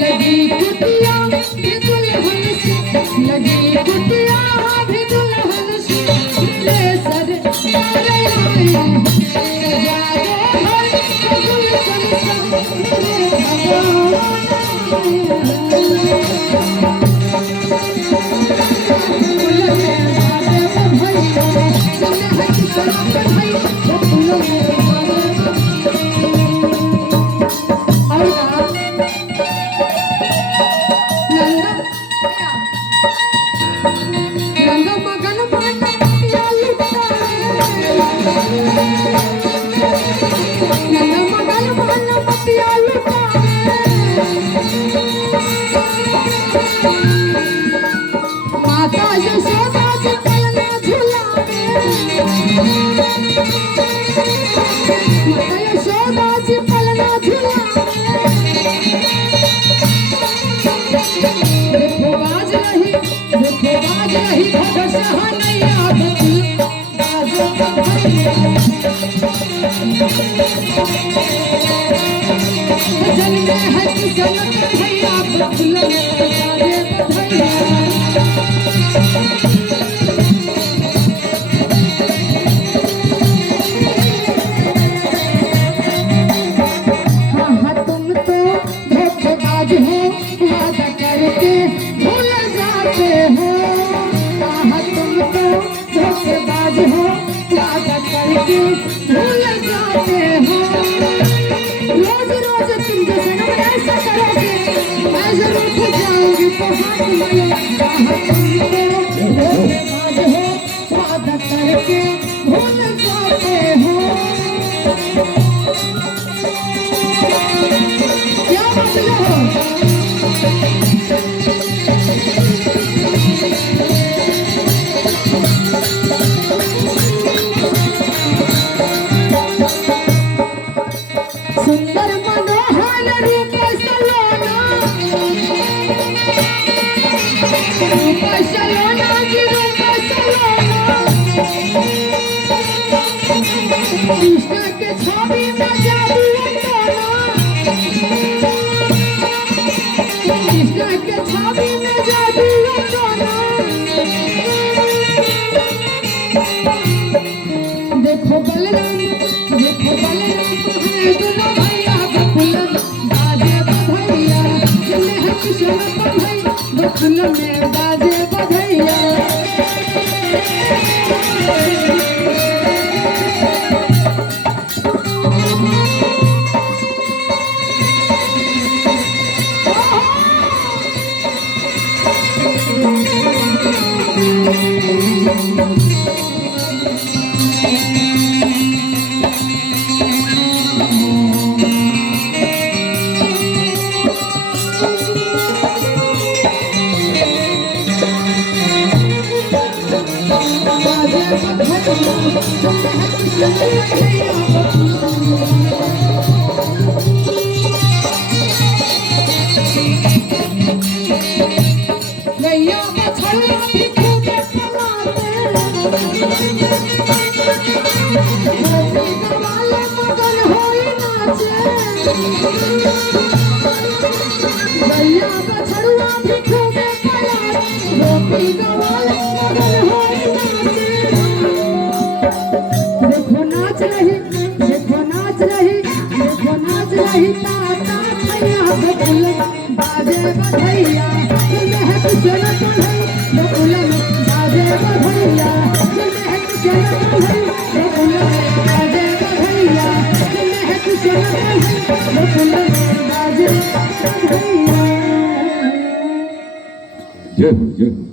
लगी कुटिया भी दुल्हन से, लगी कुटिया भी दुल्हन से, ले सर तारे आए सजा दो घर गुलशन सा मेरे भगवान। माता यशोदा जी पलना झुलावे, माता यशोदा जी पलना झुलावे। देखो बाज रही भगत सहनैया बकुल बाजो भैया, भजन में है किशन भैया बकुल बाजे भैया। भूल जाते हो रोज रोज तुम जो सनम ऐसा करोगे, मैं जरूर खो जाऊंगी तो हाथ में वादा करके भूल जाते हो। क्या मतलब हो सुंदर मनोहर रूप सलोना, रूप सलोना जी रूप सलोना, कृष्ण के छवि में जादू टोना, कृष्ण के छवि में जादू टोना। देखो बलराम है दोनों भैया बकुल बाजे बधैया, चले हैं किशन बधैया बकुल में बाजे बधैया। नैया मछलियां भी खूब पलाते, वाले मगन होई नाचे, नैया मछलियां भी खूब पलाते, गोपी वाले मगन होई नाचे। देखो नाच रही वही ताता भैया बकुल बाजे भैया तुम्हें कुचल पढ़ई बकुल बाजे भैया तुम्हें कुचल पढ़ई बकुल बाजे भैया तुम्हें कुचल पढ़ई बकुल बाजे भैया। जय हो जय हो।